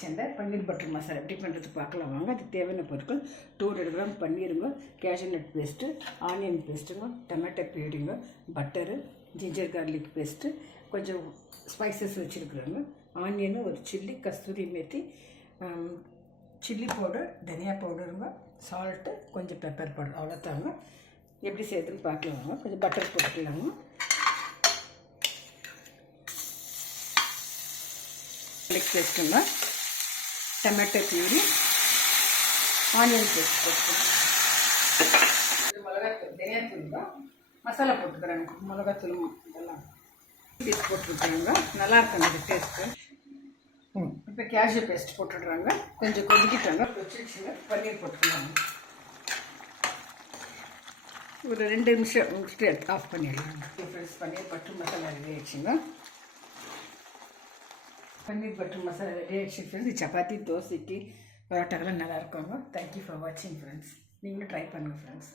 கிச்சனில் பன்னீர் பட்டர் மசாலா எப்படி பண்ணுறது பார்க்கலாம் வாங்க. அதுக்கு தேவையான பொருட்கள் 200 கிராம் பன்னீருங்க, கேஷ்யூ நட் பேஸ்ட்டு, ஆனியன் பேஸ்ட்டுங்க, டொமேட்டோ பியூரிங்க, பட்டரு, ஜிஞ்சர் கார்லிக் பேஸ்ட்டு, கொஞ்சம் ஸ்பைசஸ் வச்சுருக்குறாங்க, ஆனியனு, ஒரு chilli, kasuri methi, chilli powder, தனியா பவுடருங்க, சால்ட்டு, கொஞ்சம் பெப்பர் பவுடர், அவ்வளோத்தாங்க. எப்படி செய்யுதுன்னு பார்க்கலாம் வாங்க. கொஞ்சம் பட்டர் போட்டுக்கலாங்க. பேஸ்ட்டுங்க, டொமேட்டோ பியூரி, ஆனியன் பேஸ்ட் போட்டுக்கலாம். மிளகாத்தூள், தனியாத்தூள் தான் மசாலா போட்டுக்கிறாங்க. மிளகாத்தூள் இதெல்லாம் பேஸ்ட் போட்டுருக்குறாங்க. நல்லா இருக்கும் அந்த டேஸ்ட்டு. இப்போ கேஷ்யூ பேஸ்ட் போட்டுடுறாங்க. கொஞ்சம் கொதிக்கிட்டாங்க, கொதிச்சிடுச்சுங்க. பன்னீர் போட்டுக்கலாங்க. ஒரு 2 நிமிஷம் முடிச்சுட்டு ஆஃப் பண்ணிடலாங்க. ஃப்ரெண்ட்ஸ், பன்னீர் பட்டர் மசாலா ரெடி ஆயிடுச்சுங்க. பன்னீர் பட்டர் மசாலா ரெடி ஆகிடுச்சு ஃப்ரெண்ட்ஸ். சப்பாத்தி, தோசைக்கு, பரோட்டாக்கெல்லாம் நல்லா இருக்குங்க. தேங்க்யூ ஃபார் வாட்சிங் ஃப்ரெண்ட்ஸ். நீங்களும் ட்ரை பண்ணுங்கள் ஃப்ரெண்ட்ஸ்.